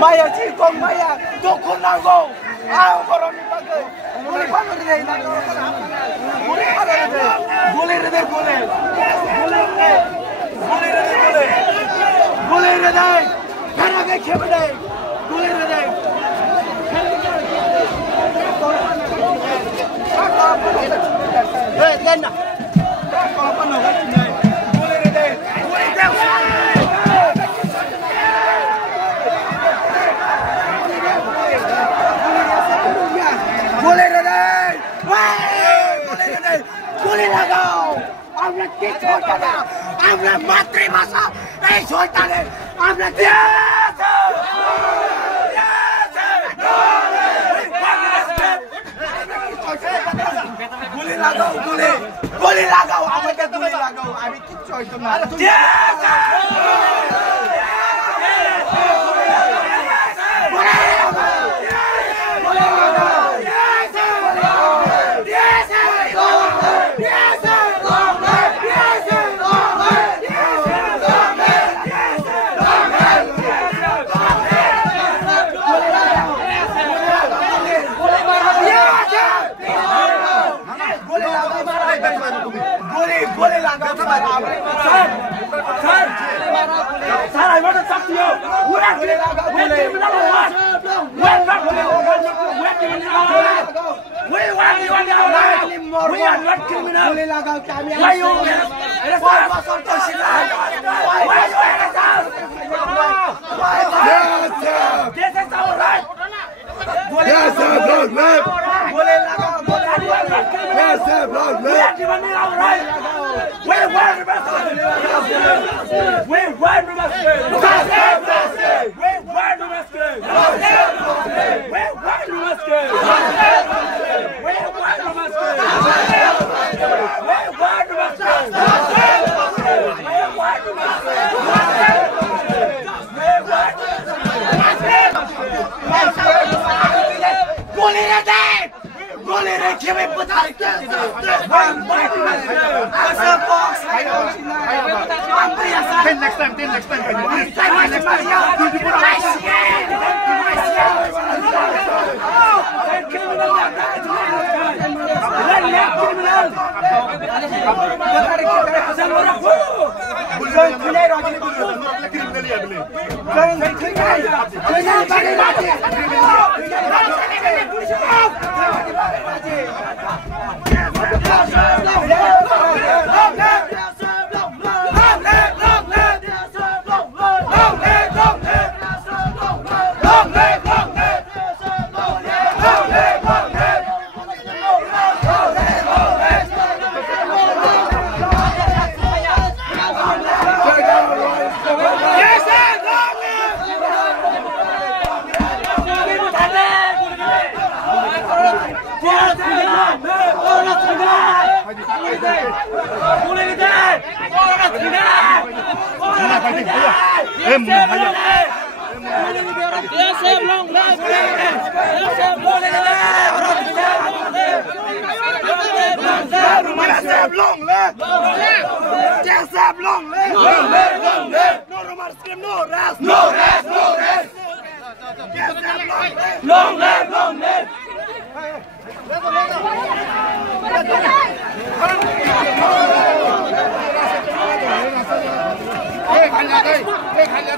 Maya chỉ con Maya tôi không nào go à còn boleh apa ni nak boleh apa ni boleh reda boleh reda karena ke kebde boleh reda hey lên nào có apa nào cái này boleh reda boleh lagau, amlah tikar kita, amlah matri masa, sultan, amlah biasa. Boleh lagau, amlah kita boleh lagau, abi tikar itu mana? Biasa. Boleh lagau sir, I want to talk to you. Boleh lagau, boleh. We are not criminal. Boleh lagau kami. Why you? Why pasal tersilap? Why you arrest us? This is our right. Yes, sir, boleh lagau, boleh. Yes, sir, we are demanding our right. We want justice. We want justice. We want justice. We want justice. We want justice. We want justice. Boleh deh, kita betul kita. Asal box, Then next time. No Long live, long live. ايه خليها كده ايه خليها